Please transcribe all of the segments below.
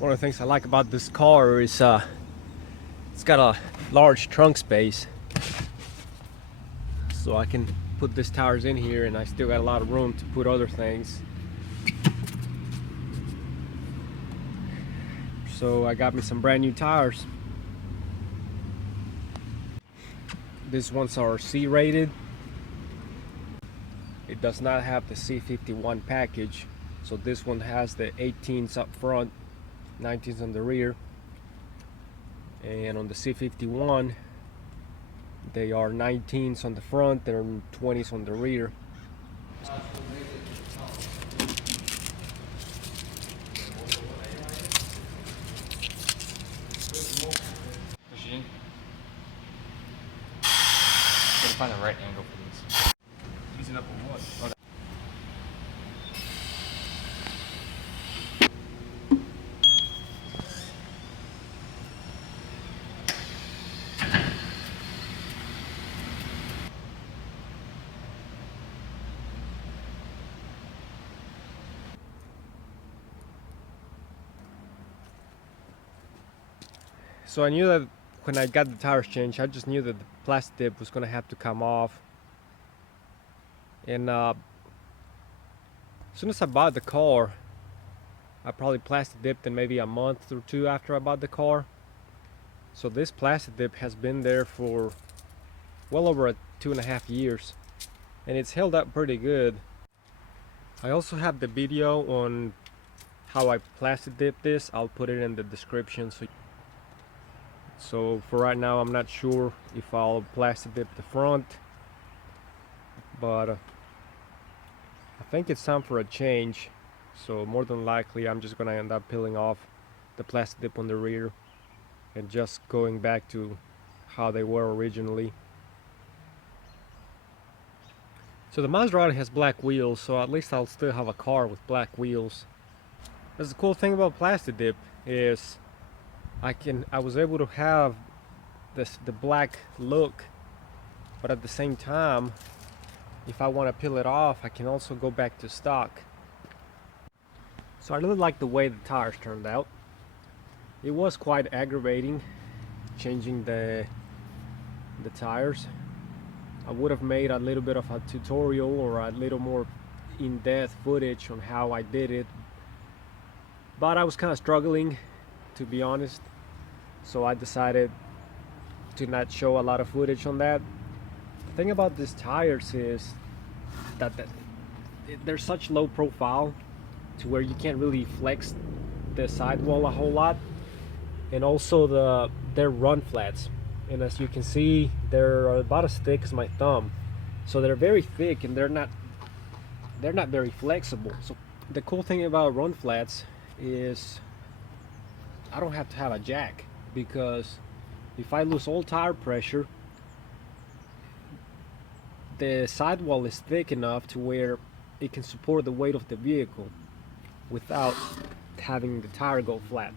One of the things I like about this car is it's got a large trunk space, so I can put these tires in here and I still got a lot of room to put other things. So I got me some brand new tires. These ones are C rated. It does not have the C51 package, so this one has the 18s up front, 19s on the rear, and on the C51 they are 19s on the front and 20s on the rear. Machine. Gotta find the right angle for this. Using up on what? Okay. So I knew that when I got the tires changed, I just knew that the plastidip was gonna have to come off. And as soon as I bought the car, I probably plastidiped in maybe a month or two after I bought the car. So this plastidip has been there for well over 2.5 years, and it's held up pretty good. I also have the video on how I plastidip this. I'll put it in the description. So for right now, I'm not sure if I'll plastidip the front, but I think it's time for a change. So more than likely, I'm just gonna end up peeling off the plastidip on the rear and just going back to how they were originally. So the Maserati has black wheels, so at least I'll still have a car with black wheels. That's the cool thing about plastidip is I was able to have the black look, but at the same time, if I want to peel it off, I can also go back to stock. So I really like the way the tires turned out. It was quite aggravating changing the tires. I would have made a little bit of a tutorial or a little more in-depth footage on how I did it, but I was kind of struggling, to be honest, so I decided to not show a lot of footage on that. The thing about these tires is that they're such low profile to where you can't really flex the sidewall a whole lot, and also they're run flats, and as you can see, they're about as thick as my thumb, so they're very thick and they're not very flexible. So the cool thing about run flats is I don't have to have a jack, because if I lose all tire pressure, the sidewall is thick enough to where it can support the weight of the vehicle without having the tire go flat.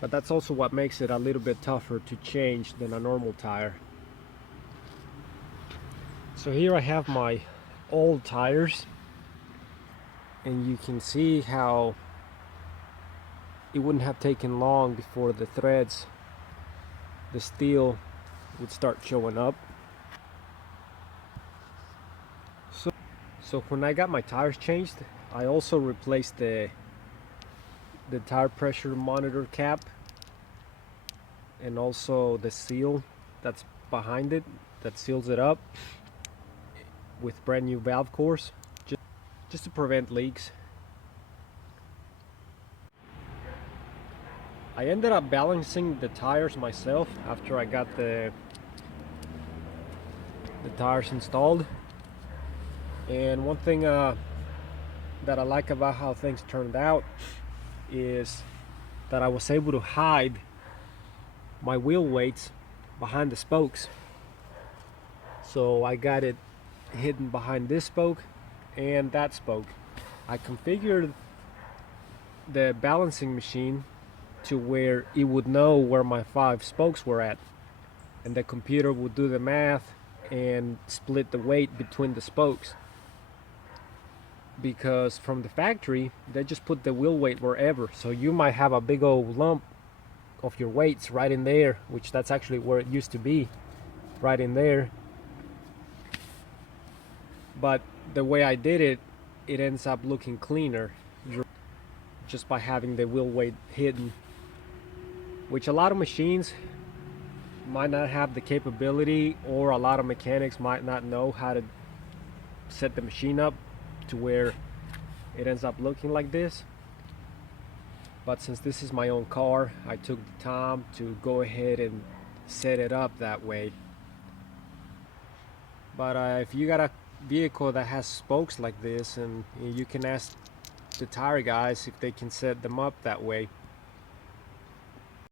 But that's also what makes it a little bit tougher to change than a normal tire. So here I have my old tires, and you can see how it wouldn't have taken long before the threads, the steel, would start showing up. So when I got my tires changed, I also replaced the tire pressure monitor cap and also the seal that's behind it that seals it up with brand new valve cores, just to prevent leaks. I ended up balancing the tires myself after I got the tires installed, and one thing that I like about how things turned out is that I was able to hide my wheel weights behind the spokes. So I got it hidden behind this spoke and that spoke. I configured the balancing machine to where it would know where my 5 spokes were at, and the computer would do the math and split the weight between the spokes. because from the factory they just put the wheel weight wherever, so you might have a big old lump of your weights right in there, which that's actually where it used to be, right in there. But the way I did it, it ends up looking cleaner just by having the wheel weight hidden, which a lot of machines might not have the capability, or a lot of mechanics might not know how to set the machine up to where it ends up looking like this. But since this is my own car, I took the time to go ahead and set it up that way. But if you got a vehicle that has spokes like this, and you can ask the tire guys if they can set them up that way.